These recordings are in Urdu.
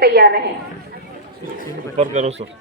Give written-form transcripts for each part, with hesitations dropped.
تیار رہیں. اوپر کرو سر.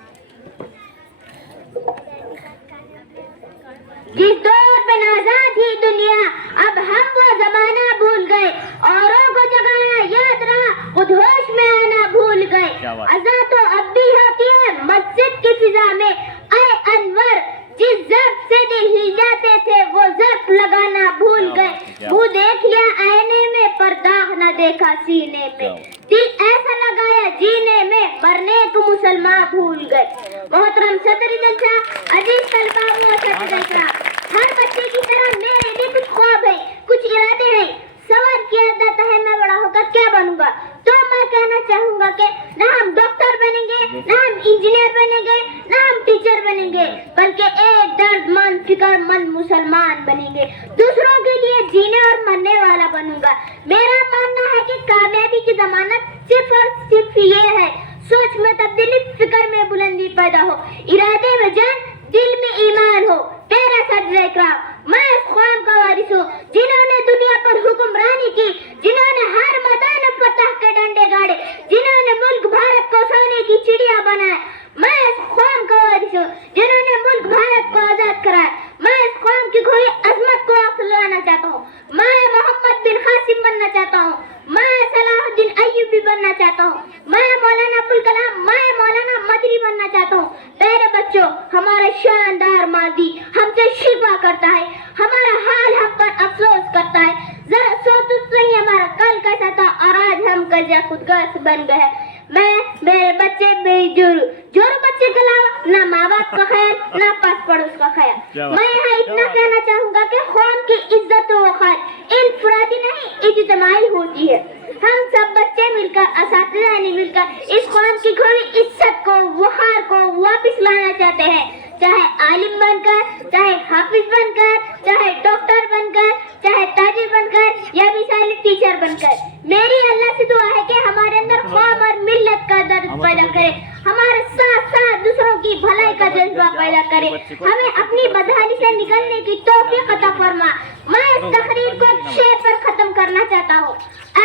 جس دور میں آزاد تھی دنیا اب ہم وہ زمانہ بھول گئے. اوروں کو جگانا یاد رہا خود ہوش میں آنا بھول گئے. اذان تو اب بھی ہوتی ہے مسجد کی فضا میں. اے انور جس ضرب سے دل ہل جاتے تھے وہ ضرب لگانا بھول گئے. وہ دیکھ لیا آئینے میں پر داغ نہ دیکھا سینے میں. دل ایسا لگایا جینے میں مرنے کو مسلمان بھول گئے. محترم صدر جلسہ، عزیز طلباء و اساتذہ، ہر بچے کی طرح میرے بھی کچھ خواب ہیں، کچھ ارادے ہیں. سوال کیا جاتا ہے میں بڑا ہو کر کیا بنوں گا، تو میں کہنا چاہوں گا کہ نہ ہم ڈاکٹر بنیں گے، نہ ہم انجینئر بنیں گے، نہ ہم ٹیچر بنیں گے، بلکہ ایک درد مند فکر مند مسلمان بنیں گے. دوسروں کے لیے جینے اور مرنے والا بنوں گا. میرا ماننا ہے کہ کامیابی کی ضمانت صرف اور صرف یہ ہے سوچ میں تبدیلی، فکر میں بلندی پیدا ہو، ارادے میں جان، دل میں ایمان ہو. تیرا صدر اکرام میں اس قوم کا وارث ہوں جنہوں نے دنیا پر حکمرانی کی، جنہوں نے ہر میدان فتح کے ڈنڈے گاڑے، جنہوں نے ملک بھارت کو سونے کی چڑیا بنایا. میں اس قوم کا وارث ہوں جنہوں نے ملک بھارت کو آزاد کرایا. میں اس قوم کی کھوئی عظمت کو لانا چاہتا ہوں. میں محمد بن قاسم بننا چاہتا ہوں. میں صلاح الدین ایوبی بننا چاہتا ہوں. میں مولانا ابوالکلام، میں مولانا مدنی بننا چاہتا ہوں. پیارے بچوں، ہمارا شاندار ماضی ہم سے شکوہ کرتا ہے، ہمارا حال ہم پر افسوس کرتا ہے. ذرا سوچو صحیح ہمارا کل کیسا تھا اور آج ہم کیسے خودغرض بن گئے. میں میرے بچے میری جورو بچے کے علاوہ نہ ماں باپ کا خیال نہ پاس پڑوس کا خیال. میں یہاں اتنا کہنا چاہوں گا کہ قوم کی عزت و وقار انفرادی نہیں اجتماعی ہوتی ہے. ہم سب بچے مل کر، اساتذہ نے مل کر اس قوم کی کھوئی عزت کو، وقار کو واپس لانا چاہتے ہیں. چاہے عالم بن کر، چاہے حافظ بن کر، چاہے ڈاکٹر بن کر، چاہے تاجر بن کر یا مثالی ٹیچر بن کر. میری اللہ سے دعا ہے کہ ہمارے اندر قوم اور ملت کا درد پیدا کرے، ہمارے ساتھ ساتھ دوسروں کی بھلائی کا جذبہ پیدا کرے، ہمیں اپنی بدحالی سے نکلنے کی توفیق عطا فرما. میں اس تقریر کو ایک شعر پر ختم کرنا چاہتا ہوں.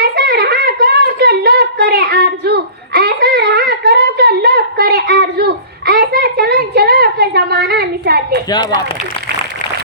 ایسا رہا کرو کہ لوگ کرے آرزو، ایسا رہا کرو کہ لوگ کرے آرزو، ایسا چلو کہ زمانہ مثال دے. کیا بات ہے.